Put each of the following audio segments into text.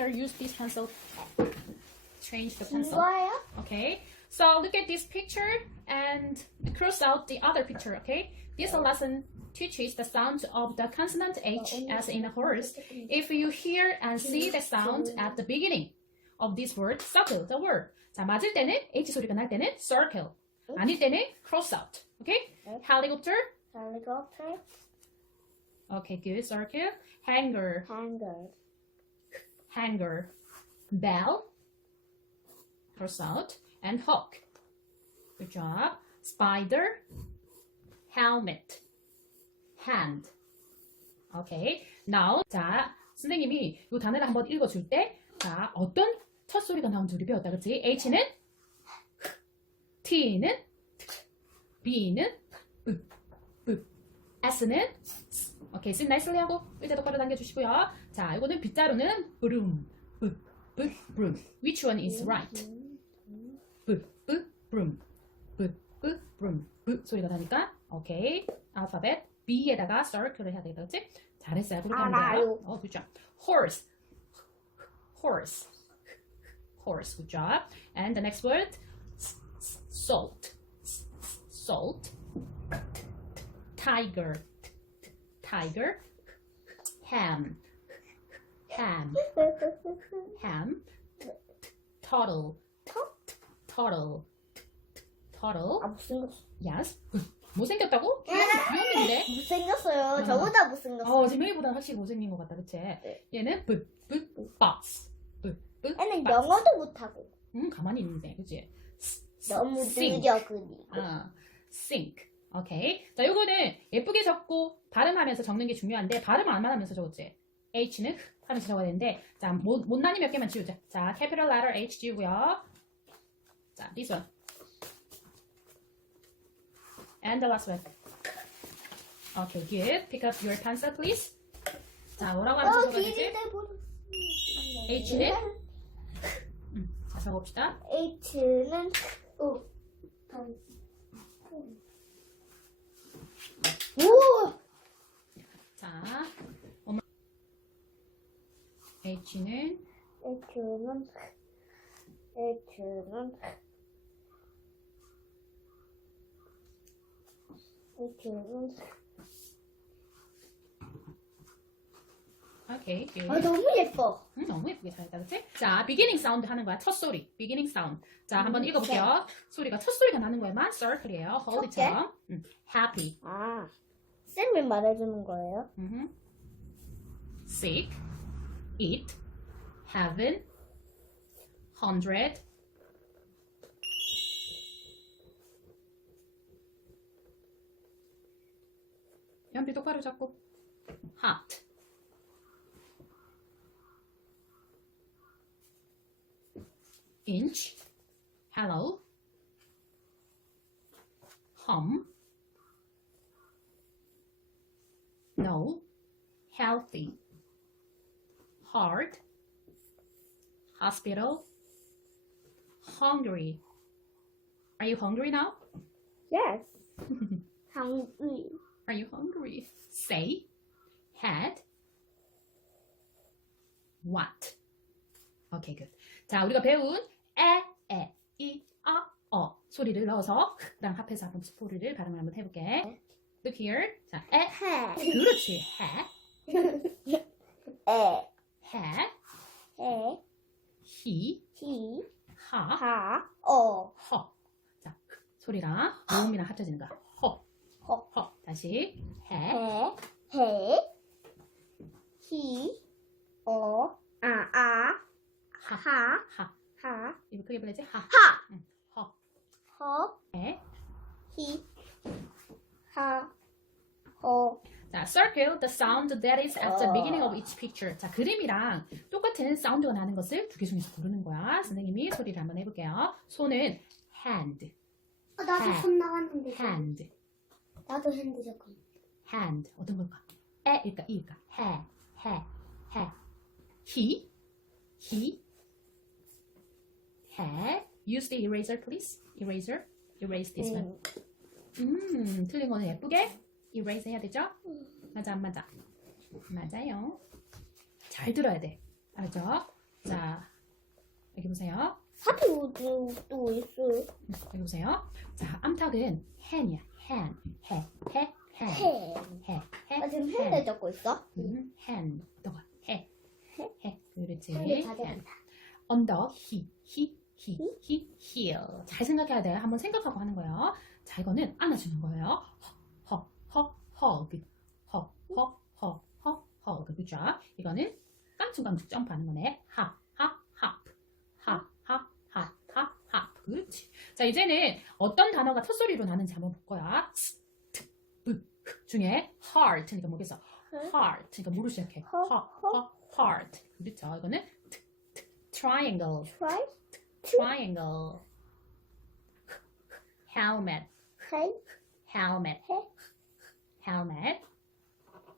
you'd better use this pencil. Change the pencil. 이거예요? Okay. So look at this picture and cross out the other picture. Okay. This lesson teaches the sound of the consonant H as in a horse. If you hear and see the sound at the beginning of this word, circle the word. 자, 맞을 때는 H 소리가 날 때는 circle. 아닐 때는 cross out. Okay? Helicopter. Helicopter, Okay, good. Circle. Hanger. hanger, Hanger. Bell. Cross. And hook. Good job. Spider. Helmet. Hand. Okay. Now, 자, 선생님이 이 단어를 한번 읽어줄 때, 자, 어떤 첫 소리가 나온지 우리 배웠다, 그치? H는 T는 B는 으, 으, S는 스. 오케이, sit nicely 하고 의자 똑바로 당겨주시고요. 자, 이거는 빗자루는 broom, 으, 으, broom. Which one is right? 으, 으, broom, 으, 으, broom. 으 소리가 나니까 오케이. 알파벳 B에다가 circle을 해야 되겠다, 그치? 잘했어요. 그렇게 하면 알아요. 돼요. 어, good job. Horse, horse, horse. Good job. And the next word, s- s- salt, s- s- salt. Tiger, Tiger. Ham, ham, ham. Turtle, turtle, turtle. 아 못생겼어. Yes. 못생겼다고? 귀염인데? 못생겼어요. 저보다 못생겼어. 어, 지금 메이보다는 확실히 못생긴 것 같다, 그치? 네. 얘는 뿌, 뿌, box. 뿌, 뿌, 얘는 box. 영어도 못하고 음, 가만히 있는데, 그치? 너무 sink. 느려 그리고. 어, sink. 오케이. 자, 요거는 예쁘게 적고 발음하면서 적는 게 중요한데 발음 안 하면서 적었지. H는 하면서 적어야 되는데 자, 못, 못난이 몇 개만 지우자. 자, capital letter H 지우고요. 자, this one. And the last one. Okay, good. Pick up your pencil, please. 자, 뭐라고 하면서 어 적어야 되지? H는? 자, 적어봅시다. H는 오. 오. 자, 엄마. H는 H는 H는 H는 오케이. 아 너무 예뻐. 음, 너무 예쁘게 잘했다, 그치? 자, beginning sound 하는 거야. 첫 소리. beginning sound. 자, 한번 읽어볼게요. 소리가 첫 소리가 나는 거에만 circle이에요. hold처럼. 음, happy. 아 쌤이 말해주는 거예요? 음흠. sick. eat. heaven. hundred. 연필 똑바로 잡고. hot. Inch, hello, hum, no, healthy, hard, hospital, hungry. Are you hungry now? Yes. hungry. Are you hungry? Say, had, what? Okay, good. 자, 우리가 배운 에, 에, 이, 아, 어 소리를 넣어서 랑 합해서 한번 소리를 발음을 한번 해볼게. Look here. 자, 에, 해. 그렇지. 해, 에. 해, 해. 히, 히. 하, 하. 어. 허. 자, 소리랑 모음이랑 합쳐지는 거야. 허, 허. 허. 다시 해, 해. 해. 히. 어. 아. 아. 하, 하. 하. 하. 입을 크게 불러야지. 하, 하. 응. 허, 허. 해. 히. 하. 어. 자, circle the sound that is at the 어. beginning of each picture. 자, 그림이랑 똑같은 사운드가 나는 것을 두개 중에서 고르는 거야. 선생님이 소리를 한번 해볼게요. 손은 hand, 어, 나도 해. 손 나갔는데. hand, 나도 핸드 잠깐. hand. 어떤 걸까? 에일까, 이일까? 해, 해, 해. he, he, 해. Use the eraser, please. Eraser. Erase this one. 음, 틀린 거는 예쁘게 erase 해야 되죠? 맞아, 안 맞아? 맞아요. 잘 들어야 돼. 알죠? 자, 여기 보세요. 사투도 또 있어. 음, 여기 보세요. 자, 암탉은 hen이야. hen, he, he, hen, 해. he, he, 나 지금 hen. 핸드 적고 있어. 음, hen, 너가 he, he, 그렇지. 핸드 다. 적는다. 언더, he, he, he, he. 잘 생각해야 돼. 한번 생각하고 하는 거예요. 자, 이거는 안아주는 거예요. 허, 허, 허, hug. 허, 허, 허, 허, hug. 그죠? 이거는 깡충깡충 점프하는 거네. 하, 하, hop. 하, 하, 하, 하, hop. 그렇지. 자, 이제는 어떤 단어가 첫 소리로 나는지 한번 볼 거야. 중에 heart. 그러니까 뭐겠어? heart. 그러니까 뭐로 시작해? 허, 허, 허, heart. 그렇죠. 이거는 triangle. Triangle helmet helmet 해. helmet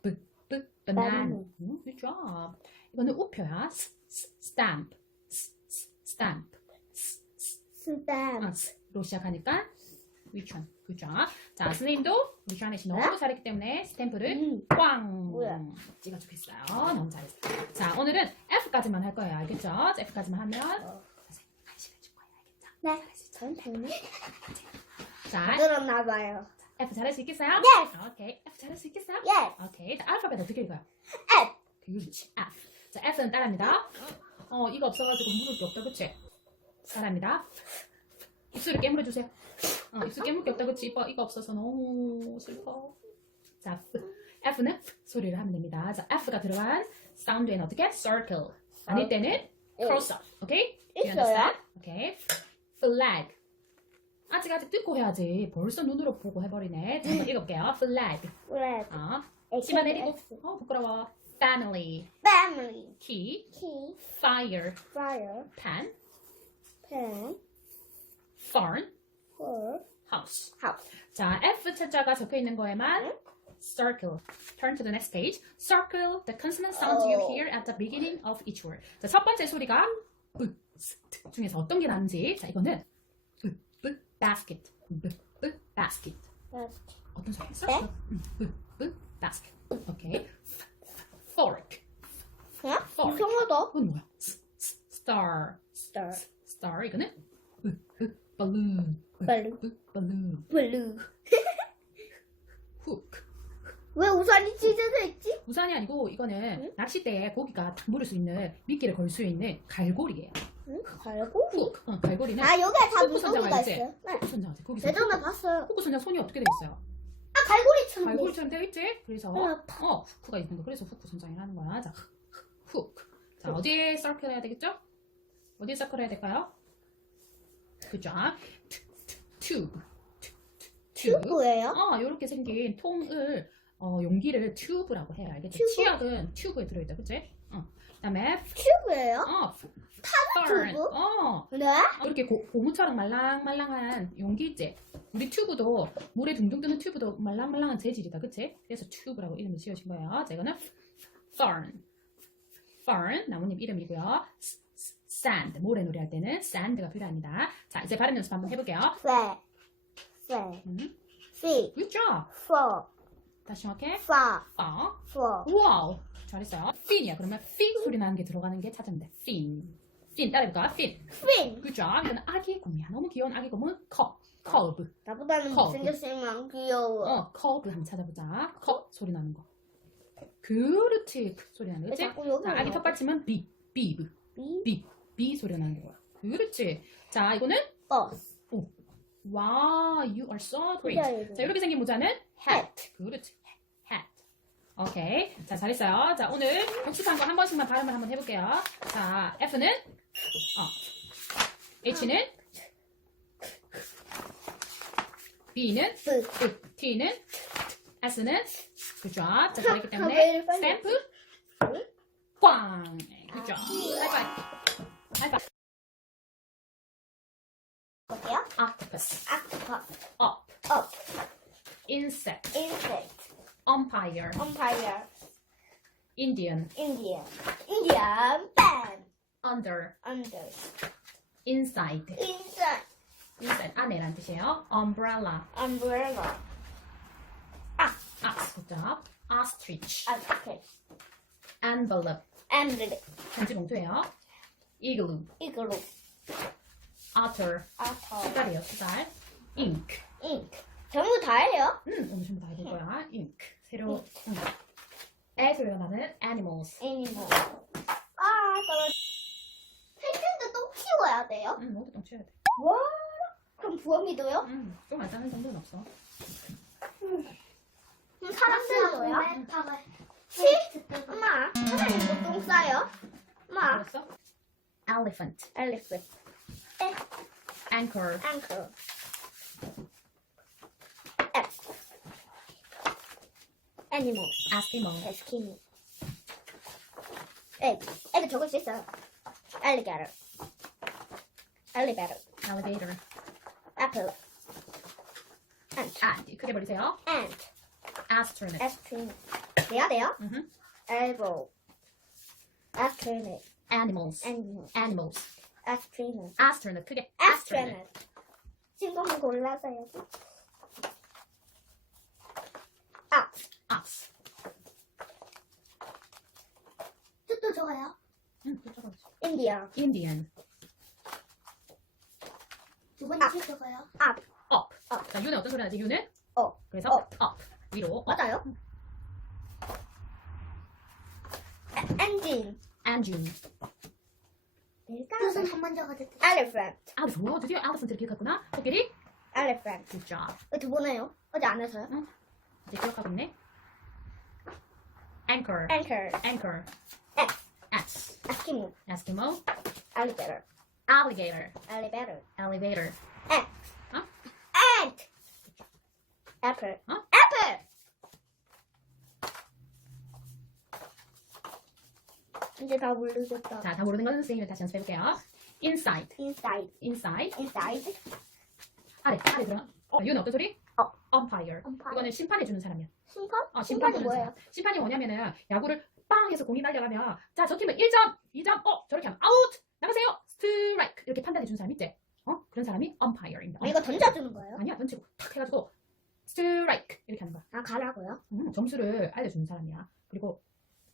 b b banana Banana. 음, good job 이거는 우표야 S, S, stamp S, S, stamp S, S, 스담. 아, S로 시작하니까 which one good job 자 선생님도 우리 샤넷이 너무 잘했기 때문에 스탬프를 음. 꽝 뭐야? 찍어주겠어요 너무 잘했어요 자 오늘은 F까지만 할 거예요 알겠죠 자, F까지만 하면 어. 네. 전 당연히 자 들었나 봐요. F 잘할 수 있겠어요? Yes. 오케이. F 잘할 수 있겠어요? Yes. 오케이. 자, 알파벳 어떻게 읽어요? F. 그렇지. F. 자, F는 따라합니다. 어, 이거 없어가지고 물을 게 없다, 그치? 따라합니다. 입술을 깨물어 주세요. 어, 입술 깨물 게 없다, 그치? 이거, 이거 없어서 너무 슬퍼. 자, F. F는 소리를 하면 됩니다. 자, F가 들어간 사운드에는 어떻게? Circle. 아닐 때는 cross up. 오케이? 있어요? 오케이. Flag. 아직 아직 듣고 해야지. 벌써 눈으로 보고 해버리네. 자, 한번 읽어볼게요. Flag. red, 어, 치마 내리고. 어, 부끄러워. Family. family, Key. key, Fire. fire, Pan. pen, Farm. for, House. house. 자, F 차자가 적혀 있는 거에만 circle. Turn to the next page. Circle the consonant sounds you 어. hear at the beginning of each word. 자, 첫 번째 소리가 으, 스, 트 중에서 어떤 게 나는지. 자, 이거는 으, 으, basket. 으, 으, basket. Basket. 어떤 소리 했어? 네? 으, 으, 으, basket. 오케이. Fork. 그냥 Fork. 이상하다. 이건 뭐야? S, S, star. Star, star 이거는 으, 으, balloon. 으, Balloon. 으, balloon. blue. hook. 왜 우산이 찢어져 있지? 우산이 아니고 이거는 응? 낚싯대에 고기가 딱 물을 수 있는 미끼를 걸 수 있는 갈고리예요. 응? 갈고? 훅. 어, 갈고리는 아 여기에 다 후크 선장 알지? 있어요. 네. 후크 선장 거기서 예전에 봤어요. 후크 선장 손이 어떻게 돼 있어요? 아 갈고리처럼 돼. 갈고리처럼 되어 있지? 그래서 어, 어 후크가 있는 거 그래서 후크 선장이라는 거야. 자, 훅. 자 어디에 서클 해야 되겠죠? 어디에 서클 해야 될까요? 그죠? 튜브. 튜브. 튜브예요? 어, 이렇게 생긴 통을 어, 용기를 튜브라고 해요. 알겠죠? 튜브? 치약은 튜브에 들어있다, 그치? 어. 그다음에 튜브예요? 어, 튜브? 튜브? 어, 네? 이렇게 고, 고무처럼 말랑말랑한 용기 있지? 우리 튜브도 물에 둥둥 뜨는 튜브도 말랑말랑한 재질이다, 그치? 그래서 튜브라고 이름을 지어진 거예요. 자, 이거는 fern, fern 나무님 이름이고요. Sand 모래놀이 할 때는 sand가 필요합니다. 자, 이제 발음 연습 한번 해볼게요. 쇠, 쇠, 음, 씨, good job. 포, 다시 할게. 파, 어, 포. 와우 잘했어요 fin이야 그러면 fin 소리 나는 게 들어가는 게 찾으면 돼 fin fin 따라해볼까 fin 핀. 그죠 이거는 아기 곰이야 너무 귀여운 아기 곰은 컵 curve 나보다는 커브. 못생겼으면 귀여워. 어 curve 한번 찾아보자 컵 소리 나는 거 그렇지. 크 소리 나는 왜 거지 자꾸 여기 자, 아기 턱받침은 b bib 비, b b 소리 나는 거야. 그렇지. 자 이거는 버스. wow you are so great. 기다려. 자 이렇게 생긴 모자는 hat. 그렇지. Hat. 오케이. 자 잘했어요. 자 오늘 복습한 거 한 번씩만 발음을 한번 해볼게요. 자 F는 어 H는? B는? 스. 으, T는? S는? 그죠 자 잘했기 때문에. 스탬프 꽝 그죠 하이파이브 하이파이브 볼게요. octopus. 아크퍼스, up. 업, insect. 인섹트, umpire. 엄파이어, Indian. 인 디언, 인디언, 밴, under 언더, inside 인사, inside 안에란 뜻이에요 umbrella 엄브렐라, ox 그죠 ostrich 아스켓, envelope 엠블리, 전지 봉투예요. 이글루, 이글루. otter, 아터. 수달이에요, 수달. ink, 잉크. 전부 다예요? 음, 오늘 전부 다 해볼 거야. ink, 새로. 음. 에 소리가 나는 animals. 애니멀. 아, 떨어. 펜트도 똥 치워야 돼요? 음, 모두 똥 치워야 돼. 와. 그럼 부엉이도요? 음, 좀안 싸는 정도는 없어. 그럼 사람들도요? 음. 치? 엄마, 사람들도 똥 싸요? 엄마. 알았어? elephant, 엘리프. anchor, 앵커. F. 애니멀. eskimo, 에스키모. 에, 애들 적을 수 있어요. 알리게이 터. 알리베이터. alligator, 애플. 앤트. ant, 크게 버리세요. 앤트. astronaut, 에스트리미. 돼야 돼요? 음흠. 엘보. 에스트리미. animals, 애니멀. animals, 에스트리미. astronaut, 크게 astronaut. 에스트리미. 친구는 골라서 해야지. 아, us. 뜻도 좋아요. 음, 또 적어야지. 인디아. Indian, 두 번째 뜻 적어요. 아, up. up. 자, U는 어떤 소리 하지? U는 업. 그래서 up. up, 위로. 맞아요. 에- 엔진. engine. 뜻은 한번 적어도 돼. elephant. 아, 좋아. 드디어 elephant를 기억했구나. 코끼리. elephant. Good job. 두번 해요? 어제 안 해서요? 이제 기억하고 있네. anchor, anchor. anchor. S. S. 에스키모. Eskimo, alligator. Alligator, elevator. elevator. X. 어? ant. apple. 어? apple. 이제 다 모르겠다. 자, 다 모르는 건 선생님이 다시 연습해볼게요. inside, inside. inside. inside. 아래, 아래 들어. 어, U는 어떤 소리? 어. umpire. umpire. 이거는 심판해주는 사람이야. 심판? 어, 심판 심판이 보는 뭐예요? 사람. 심판이 뭐냐면은 야구를 빵 해서 공이 날려가면 자, 저 팀은 1점, 2점, 어, 저렇게 하면 아웃! 나가세요! 스트라이크! 이렇게 판단해 주는 사람 있지? 어? 그런 사람이 umpire입니다. 아, 이거 던져주는 거예요? 아니야, 던지고 탁 해가지고 스트라이크! 이렇게 하는 거야. 아, 가라고요? 음, 점수를 알려주는 사람이야. 그리고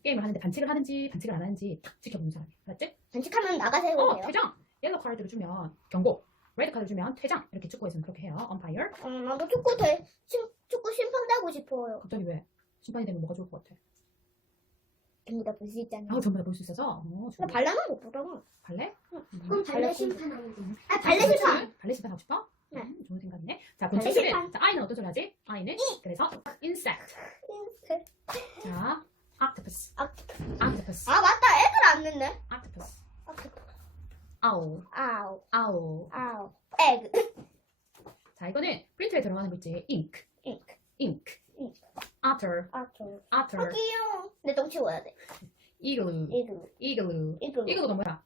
게임을 하는데 반칙을 하는지 반칙을 안 하는지 탁 지켜보는 사람이야. 알았지? 반칙하면 나가세요. 어? 퇴장! 옐로 카드를 주면 경고, 레드 카드를 주면 퇴장! 이렇게 축구에서는 그렇게 해요. umpire. 어, 나도 축구 대, 심, 축구 심판 되고 싶어요. 갑자기 왜? 심판이 되면 뭐가 좋을 것 같아? 전부 다볼수 있잖아요. 아, 다볼수 있어서. 어, 나 좋네. 발레는 못 보라고. 발레? 음. 그럼 발레 심판 아니지. 아, 발레. 심판. 발레 심판 하고 싶어? 네. 음, 좋은 생각이네. 자, 발레 곤충들은 심판. 자, 아이는 어떤 소리 하지? 아이는 그래서 insect. 자, octopus. octopus. 아, 맞다. 애들 안 넣네. octopus. 아, owl. 아우, owl. 아우. 에그. 자, 이거는 프린트에 들어가는 거 있지? ink. 잉크. ink. Otter. 아, 저. otter. 아, 귀여워. 내똥 치워야 돼. 이글루. igloo. 이글루. 이글루가 뭐야?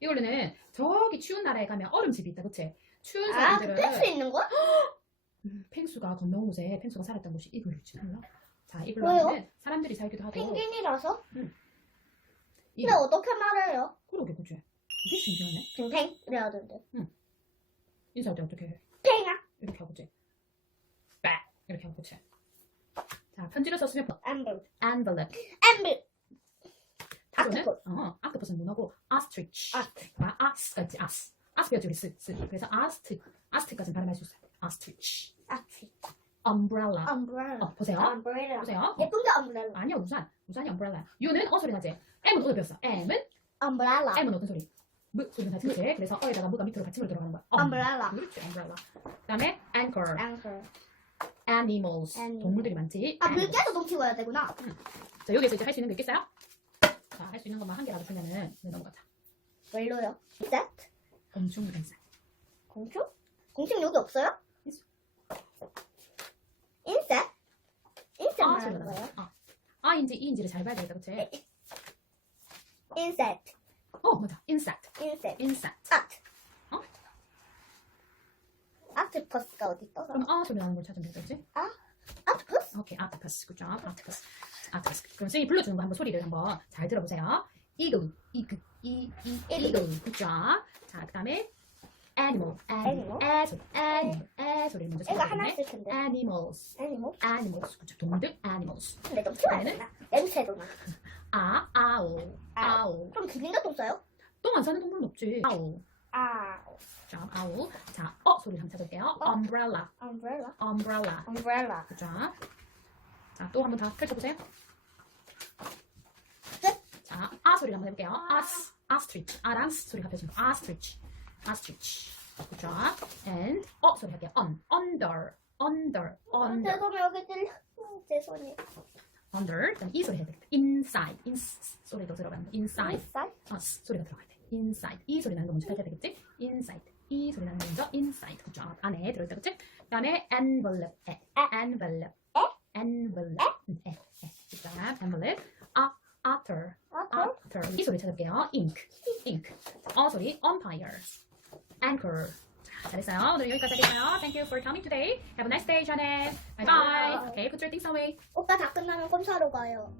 이걸로는 저기 추운 나라에 가면 얼음집이 있다, 그치? 추운 아, 사람들은 뺄수 있는 거야? 음, 펭수가 건너온 곳에 펭수가 살았던 곳이 이글루지 몰라? 자? 이글루는 사람들이 살기도 하고 펭귄이라서? 이 근데 어떻게 말해요? 그러게 그지? 이게 신기하네. 팽팽. 이래야던데. 인사할 때 어떻게 해? 팽아. 이렇게 하고 그지? 빠 이렇게 하고 그지? 자, 편지를 썼으면 뭐? 엠블. envelope. 엠블. 이거는 octopus. 어, octopus는 문어고 ostrich. 아, 아, as까지 as. as 배웠지 우리 쓰, 쓰. 그래서 ast, ast까지는 발음할 수 있어요. ostrich. 아, 치. umbrella. 엄브렐라. 어, 보세요. 엄브렐라. 보세요. 어. 예쁜 게 엄브렐라. 아니야 우산. 우산이 umbrella. U는 어 소리 나지? M은 오늘 배웠어. M은 엄브렐라. M은 어떤 소리? 무 소리 나지? 그치? 그래서 어에다가 무가 밑으로 받침을 들어가는 거야. um. 엄브렐라. 그렇지, umbrella. 그다음에 anchor, 앵 커. animals, Animal. 동물들이 많지. 아, animals. 물개도 똥 치워야 되구나. 자, 여기서 이제 할 수 있는 거 있겠어요? 자, 할 수 있는 것만 한 개라도 주면은 네, 넘어가자. 뭘로요? 인셋? 곤충 인사. 공충? 공충 여기 없어요? 인셋? 인셋 아, 말하는 거예요? 나. 아, 아인지 이인지를 잘 봐야 되겠다, 그치? 인셋. 어, 맞아. insect, 인셋. 아트. 어? 아트퍼스가 어디 있어? 그럼 아 소리 나는 걸 찾으면 되겠지? 아트퍼스? 오케이, octopus, good job, octopus, octopus. 그럼 선생님 불러주는 거 한번 소리를 한번 잘 들어보세요. eagle, eagle, e, e, job. 자, 그다음에 animal, animal, 애 소리, animal, 애 소리를 먼저 애가 하나. 있을 텐데. animals, 애니모? animals? 동물들, animals. 근데 좀 치워야 되나? 냄새도 나. 아, 아오, 아오. 그럼 두 개가 또 써요? 똥안 싸는 동물은 없지. 아오. 아, 자, 아오. 자, 어 소리를 한번 찾아볼게요. 어. umbrella, umbrella. umbrella. umbrella. 그죠? 자, 또 한번더 펼쳐보세요. 끝. 자, 아 소리를 한번 해볼게요. 아스, 아스트리치. 아랑 스 소리가 펼쳐지고 아스트리치, 아스트리치. 그죠? and 어 소리 할게요. on, under, under, under, 제 손이 여기 찔려. 음, 제 손이. under. 그다음 이 소리 되겠다. inside, 인 소리도 들어간다. inside. 쌀? 어, 스 소리가 들어가야 돼. inside. 이 소리 나는 거 먼저 해야 되겠지? inside. 이 소리 나는 거 먼저 inside. 그죠? 안에 들어있다, 그치? 그 다음에 envelope. 에. envelope. envelope. 음, 에. 에. 그죠? envelope. 아, author. 아, author. 이 소리 찾아볼게요. ink. ink. 자, 어 소리. umpire. anchor. 자, 잘했어요. 오늘 여기까지 하겠어요. Thank you for coming today. Have a nice day, Janet. Bye bye. Bye. Okay, put your things away. 오빠 다 끝나면 꼼사로 가요.